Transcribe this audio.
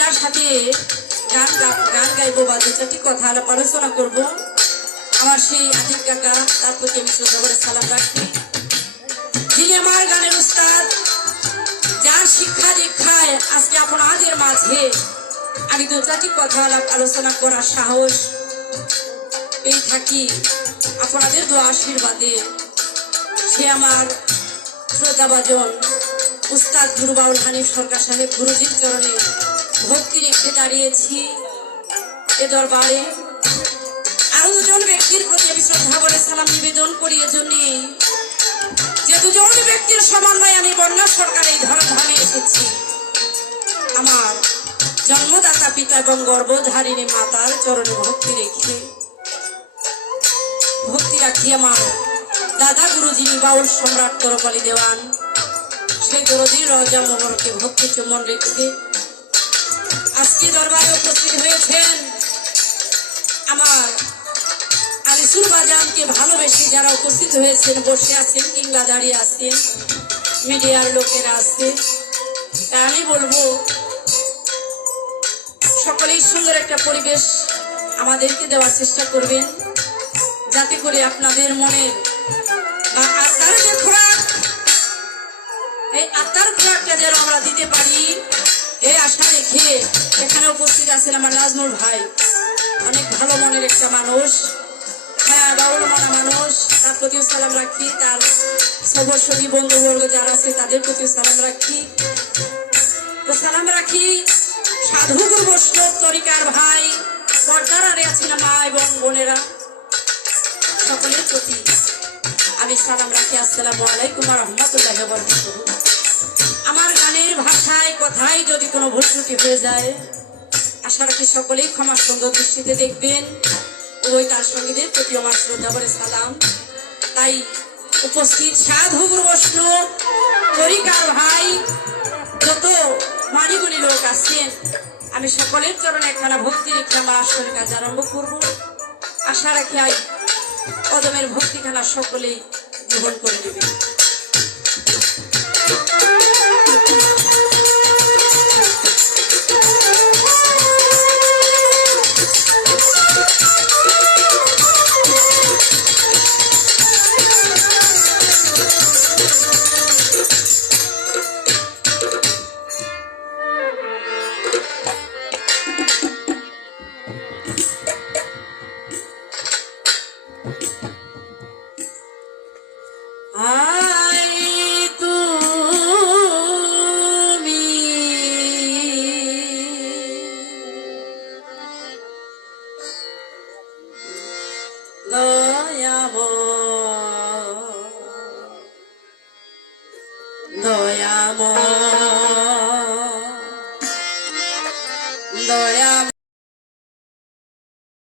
যার সাথে গান গাইবো বা দু চারটি কথা আলোচনা করবো, আমার সেই আতিক কাকা, তার প্রতি আমি শ্রদ্ধা করে সালাম রাখি। যিনি আমার গানের উস্তাদ, যার শিক্ষা দীক্ষায় আজকে আপনাদের মাঝে আমি দু চারটি কথা আলোচনা করার সাহস পেয়ে থাকি আপনাদের দোয়া আশীর্বাদে। সে আমার শ্রদ্ধাভাজন উস্তাদ গুরু বাউল হানিফ সরকার সাহেব গুরুজির চরণে ভক্তি রেখে দাঁড়িয়েছি এ দরবারে। আরো দুজন ব্যক্তির প্রতি আমি শ্রদ্ধা করে সালাম নিবেদন করি এজন্য যে দুজন ব্যক্তির সমন্বয়ে আমি বন্যা সরকার এই ধর্মধামে এসেছি। আমার জন্মদাতা পিতা এবং গর্ভধারিণী মাতার চরণে ভক্তি রাখি আমার দাদা গুরু যিনি বাউল সম্রাট করপালি দেওয়ান, সেই দরদির রজা মোহরকে ভক্তি চুম্বন রেখে আজকে দরবারে উপস্থিত হয়েছেন আমার আলিসুর বাজানকে ভালোবেসে যারা উপস্থিত হয়েছেন, বসে আছেন কিংবা দাঁড়িয়ে আছেন, মিডিয়ার লোকেরা আছে। তা আমি বলবো সকলেই সুন্দর একটা পরিবেশ আমাদেরকে দেওয়ার চেষ্টা করবেন, যাতে করে আপনাদের মনের বা আত্মার যে খোরাক, এই আত্মার খোরাকটা যেন আমরা দিতে পারি এই আশা রেখে এখানে উপস্থিত আছেন আমার নাজমুল ভাই। অনেক ভালো মনের একটা মানুষ, হ্যাঁ বাউল মনা মানুষ, তার প্রতিও সালাম রাখি। তার সবসী বন্ধুবর্গ যারা আছে তাদের প্রতিও সালাম রাখি। তো সালাম রাখি সাধুগুরু বৈষ্ণব তরিকার ভাই পর্দার আড়ে আছেন মা এবং বোনেরা, সকলের প্রতি আমি সালাম রাখি। আসসালামু আলাইকুম ওয়া রাহমাতুল্লাহি ওয়া বারাকাতুহু। আমার গানের ভাষায় কথায় যদি কোনো ভুল ত্রুটি হয়ে যায়, আশা রাখি সকলেই ক্ষমা সুন্দর দৃষ্টিতে দেখবেন। ওই তার সঙ্গীদের প্রতি আমার শ্রদ্ধা করে সালাম। তাই উপস্থিত সাধু গুরু বৈষ্ণব তরিকার ভাই যত মানিগুণী লোক আছেন, আমি সকলের চরণে একখানা ভক্তি রেখে আমার আসলে কাজ আরম্ভ করবো। আশা রাখি কদমের ভক্তিখানা সকলেই গ্রহণ করে নেবে। দয়াময়